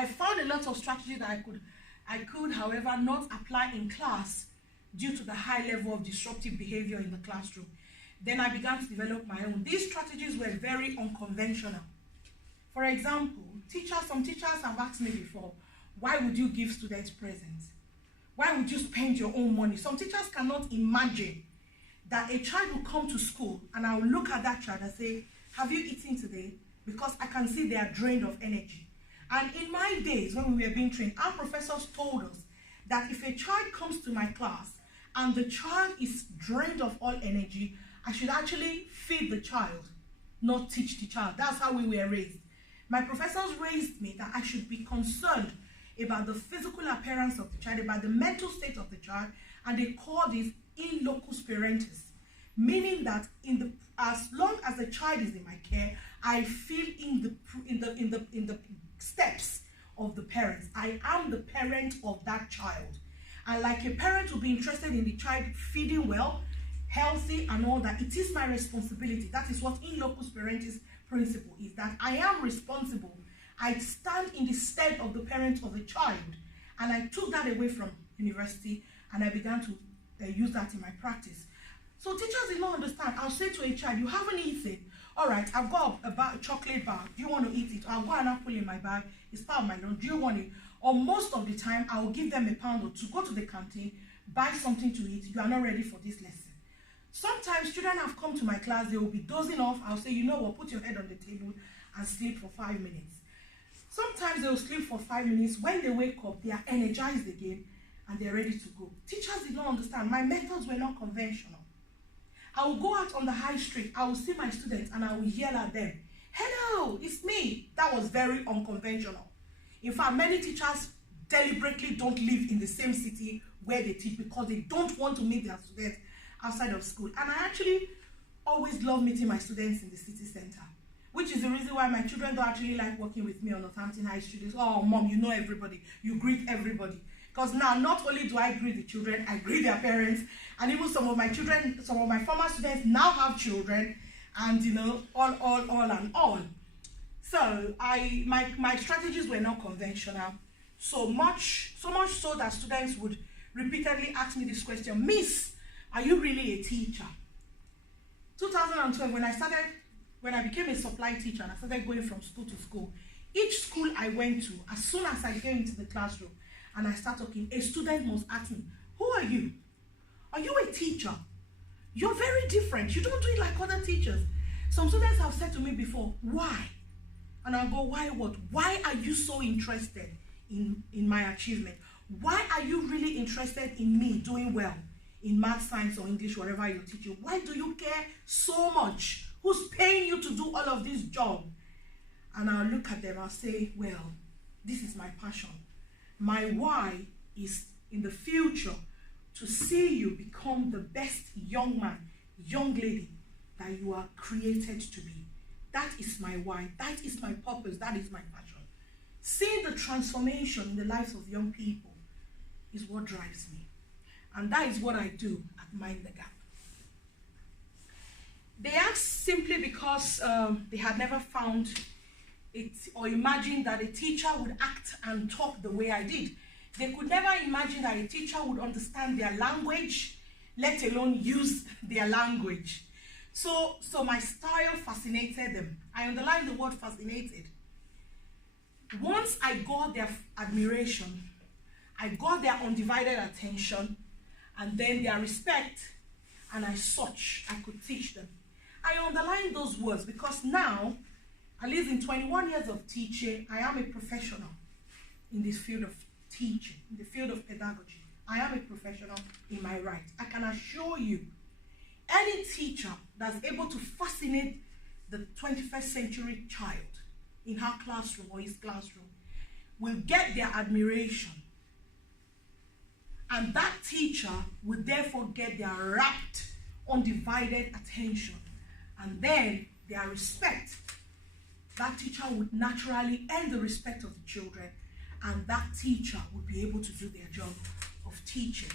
I found a lot of strategy that I could, however, not apply in class due to the high level of disruptive behavior in the classroom. Then I began to develop my own. These strategies were very unconventional. For example, some teachers have asked me before, why would you give students presents? Why would you spend your own money? Some teachers cannot imagine that a child will come to school and I will look at that child and say, have you eaten today? Because I can see they are drained of energy. And in my days when we were being trained, our professors told us that if a child comes to my class and the child is drained of all energy, I should actually feed the child, not teach the child. That's how we were raised. My professors raised me that I should be concerned about the physical appearance of the child, about the mental state of the child, and they call this in locus parentis, meaning that as long as the child is in my care, I feel in the steps of the parents. I am the parent of that child, and like a parent will be interested in the child feeding well, healthy, and all that. It is my responsibility. That is what in locus parentis principle is, that I am responsible. I stand in the stead of the parent of the child, and I took that away from university and I began to use that in my practice. So teachers did not understand. I'll say to a child, you haven't eaten. All right, I've got a chocolate bar. Do you want to eat it? I've got an apple in my bag. It's part of my lunch. Do you want it? Or most of the time, I will give them a pound or two. Go to the canteen, buy something to eat. You are not ready for this lesson. Sometimes children have come to my class. They will be dozing off. I'll say, you know what? Put your head on the table and sleep for 5 minutes. Sometimes they will sleep for 5 minutes. When they wake up, they are energized again and they're ready to go. Teachers did not understand. My methods were not conventional. I will go out on the high street. I will see my students and I will yell at them, hello, it's me. That was very unconventional. In fact, many teachers deliberately don't live in the same city where they teach because they don't want to meet their students outside of school. And I actually always love meeting my students in the city center, which is the reason why my children don't actually like working with me on Northampton High Street. Oh, mom, you know everybody. You greet everybody. Because now, not only do I greet the children, I greet their parents. And even some of my children, some of my former students now have children. And, you know, all. So, my strategies were not conventional. So much so that students would repeatedly ask me this question, Miss, are you really a teacher? 2012, when I became a supply teacher and I started going from school to school, each school I went to, as soon as I came into the classroom and I start talking, a student must ask me, who are you? Are you a teacher? You're very different. You don't do it like other teachers. Some students have said to me before, why? And I'll go, why what? Why are you so interested in my achievement? Why are you really interested in me doing well in math, science, or English, whatever you're teaching? Why do you care so much? Who's paying you to do all of this job? And I'll look at them, I'll say, well, this is my passion. My why is in the future to see you become the best young man, young lady that you are created to be. That is my why. That is my purpose. That is my passion. Seeing the transformation in the lives of young people is what drives me. And that is what I do at Mind the Gap. They asked simply because they had never found it or imagined that a teacher would act and talk the way I did. They could never imagine that a teacher would understand their language, let alone use their language. So my style fascinated them. I underline the word fascinated. Once I got their admiration, I got their undivided attention, and then their respect, and I could teach them. I underline those words because now, at least in 21 years of teaching, I am a professional in this field of teaching, in the field of pedagogy. I am a professional in my right. I can assure you, any teacher that's able to fascinate the 21st century child in her classroom or his classroom will get their admiration. And that teacher will therefore get their rapt, undivided attention. And then their respect. That teacher would naturally earn the respect of the children, and that teacher would be able to do their job of teaching.